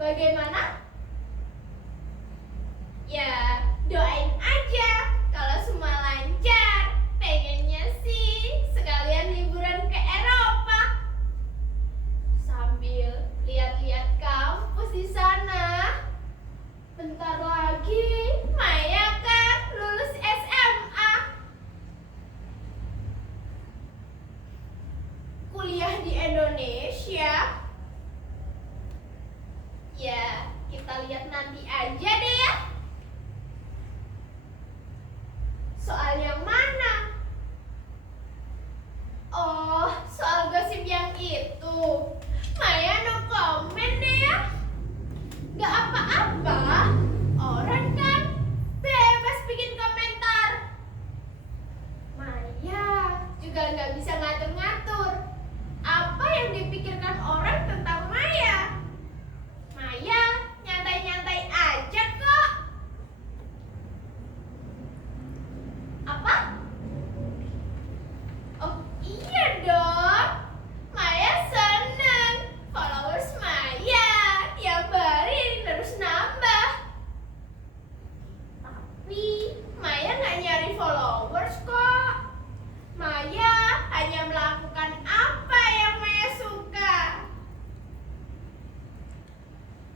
Bagaimana? Ya, doain aja kalau semua lancar. Pengennya sih sekalian liburan ke Eropa. Sambil lihat-lihat kampus di sana. Bentar lagi Maya kan lulus SMA. Kuliah di Indonesia. Ya, kita lihat nanti aja deh ya. Soal yang mana? Oh, soal gosip yang itu. Maya no comment deh ya. Gak apa-apa. Orang kan bebas bikin komentar. Maya juga gak bisa ngatur-ngatur apa yang dipikirkan orang tentang Maya. Maya nyantai-nyantai aja kok. Apa? Oh iya dong. Maya seneng followers Maya tiap hari terus nambah. Tapi Maya gak nyari followers kok. Maya hanya melakukan apa yang Maya suka.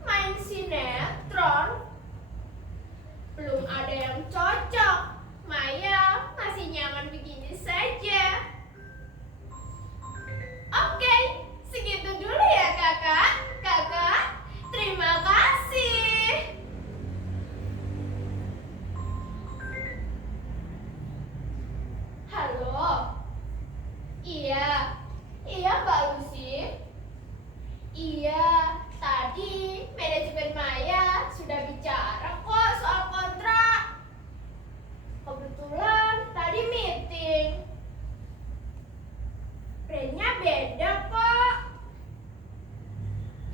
Main sinetron. Belum ada yang cocok. Maya masih nyaman begini saja. Oke, segitu dulu ya kakak. Kakak, terima kasih. Halo. Iya. Iya Mbak Lucy. Iya, tadi manajemen Maya sudah bicara kok soal kontrak. Kebetulan tadi meeting. Brandnya beda kok.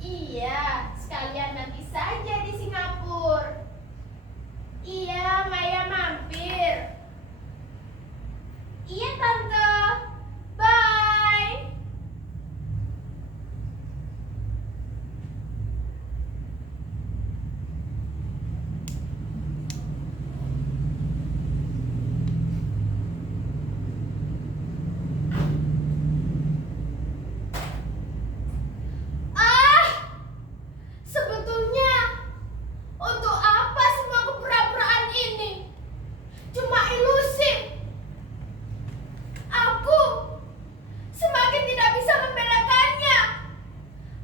Iya, sekalian nanti saja di Singapura. Iya, Maya mampir. Iya tante. Bye. Sebetulnya untuk apa semua kepura-puraan ini? Cuma ilusi. Aku semakin tidak bisa membedakannya.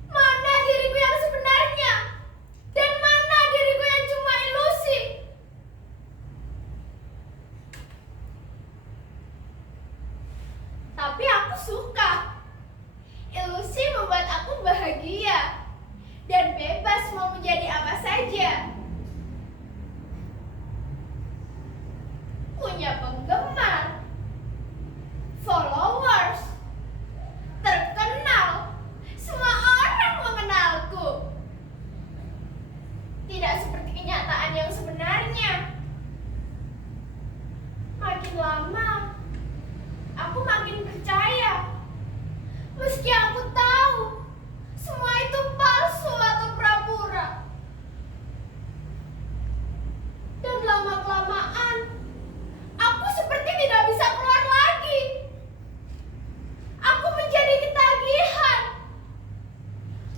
Mana diriku yang sebenarnya dan mana diriku yang cuma ilusi. Tapi aku suka. Ilusi membuat aku bahagia dan bebas mau menjadi apa saja. Punya penggemar, followers, terkenal, semua orang mengenalku. Tidak seperti kenyataan yang sebenarnya. Makin lama, aku makin percaya. Meski aku tahu semua itu palsu atau pura-pura. Dan lama-kelamaan aku seperti tidak bisa keluar lagi. Aku menjadi ketagihan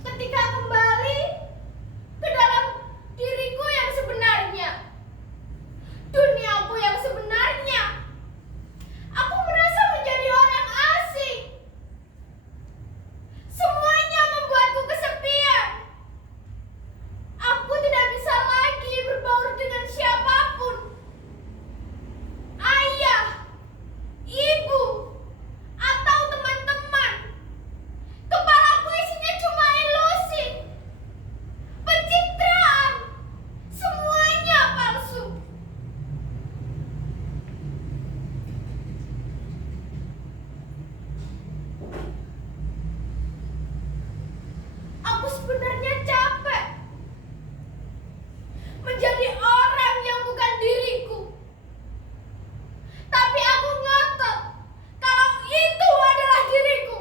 ketika kembali ke dalam diriku yang sebenarnya, duniaku yang sebenarnya. Aku merasa menjadi orang asing. Semuanya membuatku kesepian. Aku tidak bisa lagi berbaur dengan siapapun. Ayah, ibu, atau teman-teman. Kepalaku isinya cuma ilusi, pencitraan. Semuanya palsu. Aku sebenarnya capek menjadi orang yang bukan diriku. Tapi aku ngotot kalau itu adalah diriku.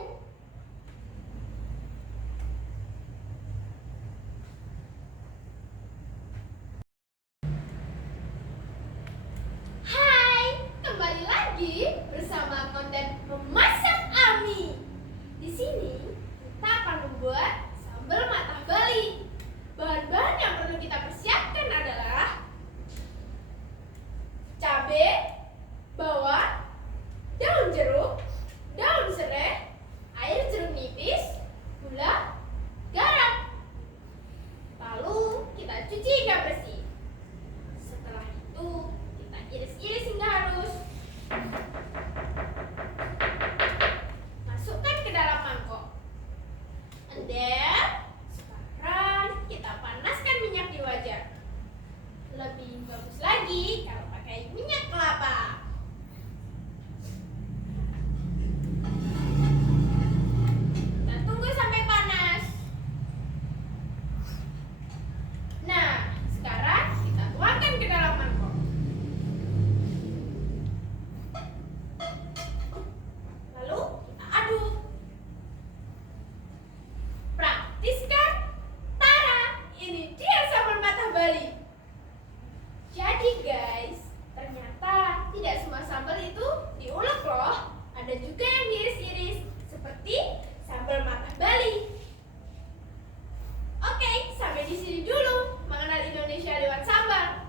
di sini dulu mengenal Indonesia lewat sambal.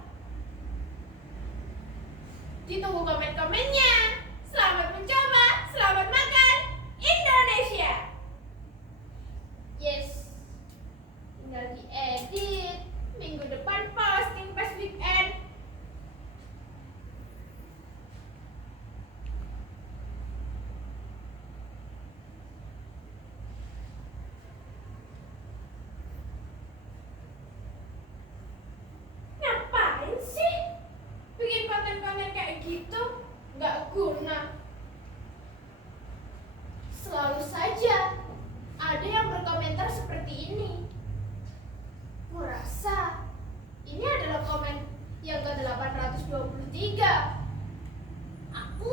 Ditunggu komen-komennya. Selamat mencoba, selamat makan Indonesia. Yes, tinggal diedit. Minggu depan posting pas weekend. Ngapain sih bikin konten-konten kayak gitu? Nggak guna. Selalu saja ada yang berkomentar seperti ini. Kurasa ini adalah komen yang ke-823. Aku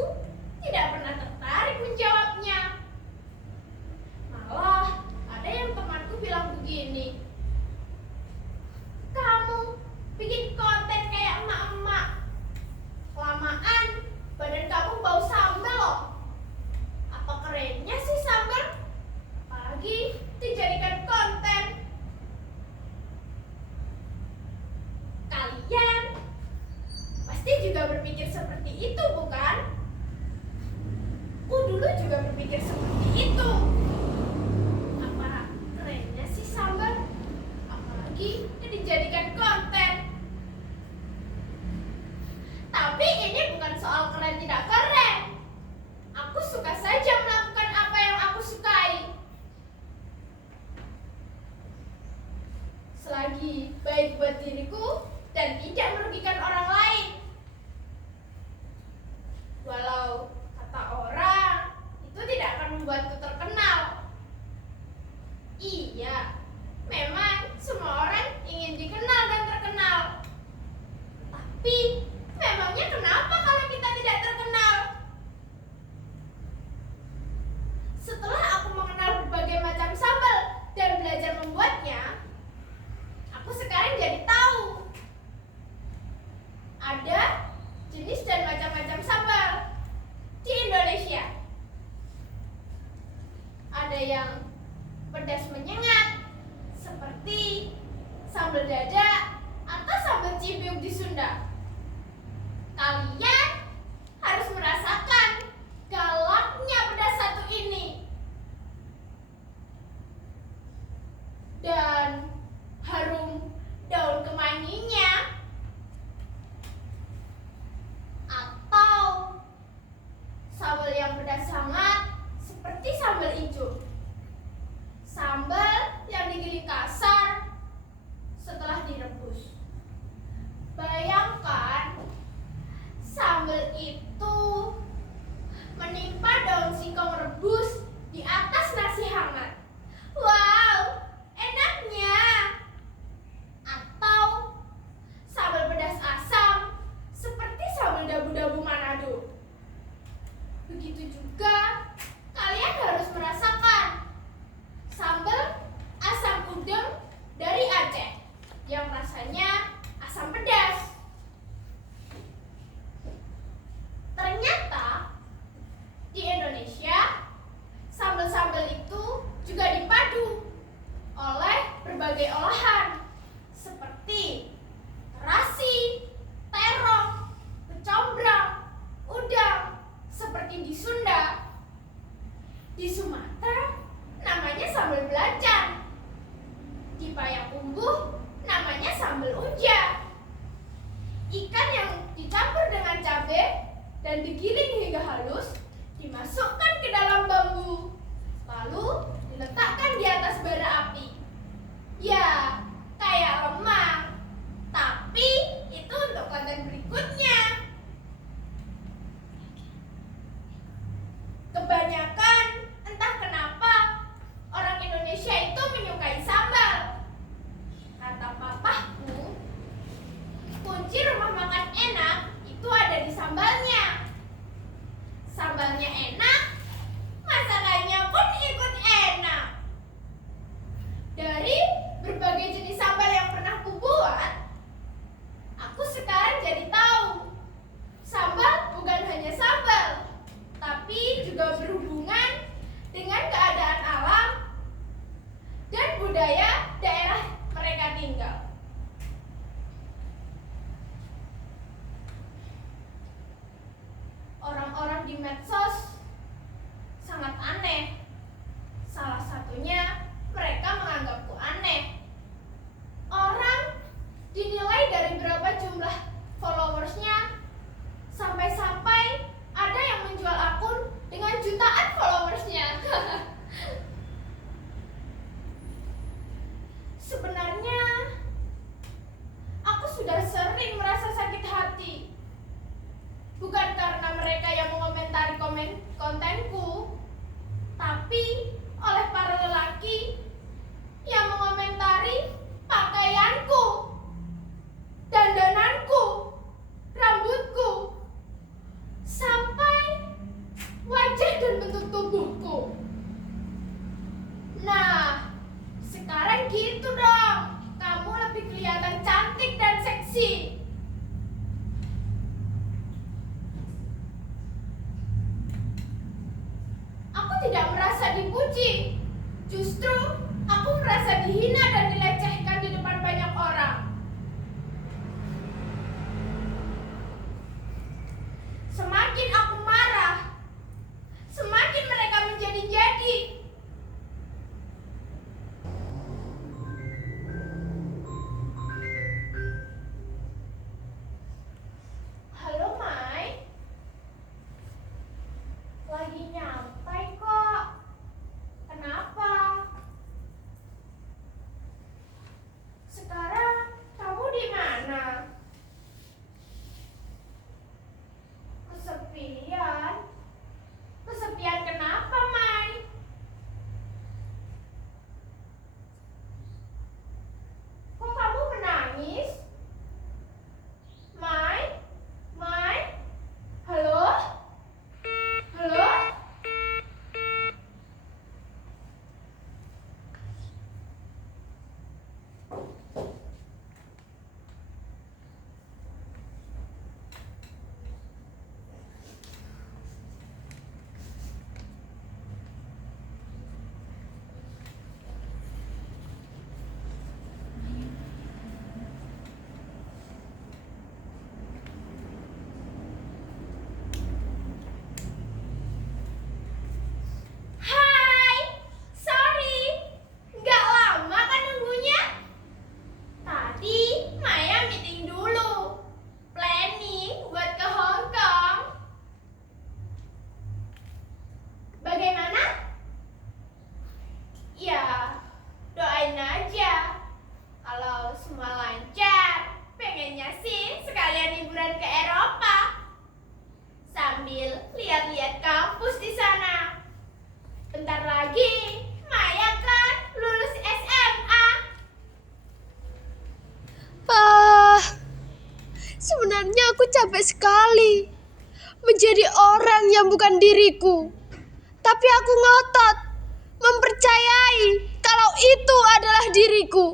tidak pernah tertarik menjawabnya. Malah ada yang temanku bilang begini, kamu bikin konten kayak emak-emak. Kelamaan badan kamu bau sambal loh. Apa kerennya sih sambal? Apalagi dijadikan konten. Kalian pasti juga berpikir seperti itu, bukan? Aku dulu juga berpikir seperti itu. Apa kerennya sih sambal? Apalagi dijadikan konten. Tapi ini bukan soal keren tidak keren. Aku suka saja melakukan apa yang aku sukai. Selagi baik buat diriku dan tidak merugikan orang lain. Walau kata orang itu tidak akan membuatku terkenal. Iya, memang semua orang ingin dikenal dan terkenal. Tapi memangnya kenapa kalau kita tidak terkenal? Setelah aku mengenal berbagai macam sambal dan belajar membuatnya, aku sekarang jadi tahu ada jenis dan macam-macam sambal di Indonesia. Ada yang pedas menyengat seperti sambal dadak atau sambal cibiuk di Sunda. Kalian harus merasakan galaknya pedas satu ini. Dan harum daun kemanginya. Atau sambal yang pedas hangat seperti sambal hijau. Sambal yang digiling kasar setelah direbus. Bayangkan sambal itu menimpa daun singkong rebus di atas nasi hangat. Wow, enaknya. Atau sambal pedas asam seperti sambal dabu-dabu Manado. Begitu juga kalian harus merasakan sambal asam udang dari Aceh yang rasanya asam pedas. Ternyata di Indonesia sambal-sambal itu juga dipadu oleh berbagai olahan seperti terasi, terong, kecombrang, udang seperti di Sunda. Di Sumatera namanya sambal belacan. Di Payakumbuh namanya sambal unja. Ikan yang dicampur dengan cabai dan digiling hingga halus dimasukkan ke dalam bambu, lalu diletakkan di atas bara api. Ya, kayak lemang. Tapi itu untuk konten berikutnya. Kebanyakan entah kenapa orang Indonesia itu menyukai sambal. Kata papahku, kunci rumah makan enak itu ada di sambalnya. Sebenarnya aku sudah sering merasa sakit hati. Bukan karena mereka yang mengomentari kontenku, tapi oleh para lelaki yang mengomentari pakaianku, dandananku, rambutku, sampai wajah dan bentuk tubuhku. Nah, sekarang gitu dong, kamu lebih kelihatan cantik dan seksi. Aku tidak merasa dipuji, justru aku merasa dihina dan dilecehkan di depan banyak orang. Semakin aku marah, semakin mereka menjadi-jadi. Halo Mai, lagi nyampai kok. Kenapa? Sekarang kamu di mana? Kesepian? Kesepian kenapa, Mai? Kok kamu menangis? Mai? Mai? Halo? Halo? Hai, sorry, nggak lama kan nunggunya? Tadi Maya meeting dulu, planning buat ke Hong Kong. Bagaimana? Ya, doain aja. Kalau semua lancar, pengennya sih sekalian liburan ke Eropa. Sambil lihat-lihat kampus di sana. Bentar lagi, Maya kan lulus SMA. Sebenarnya aku capek sekali menjadi orang yang bukan diriku. Tapi aku ngotot mempercayai kalau itu adalah diriku.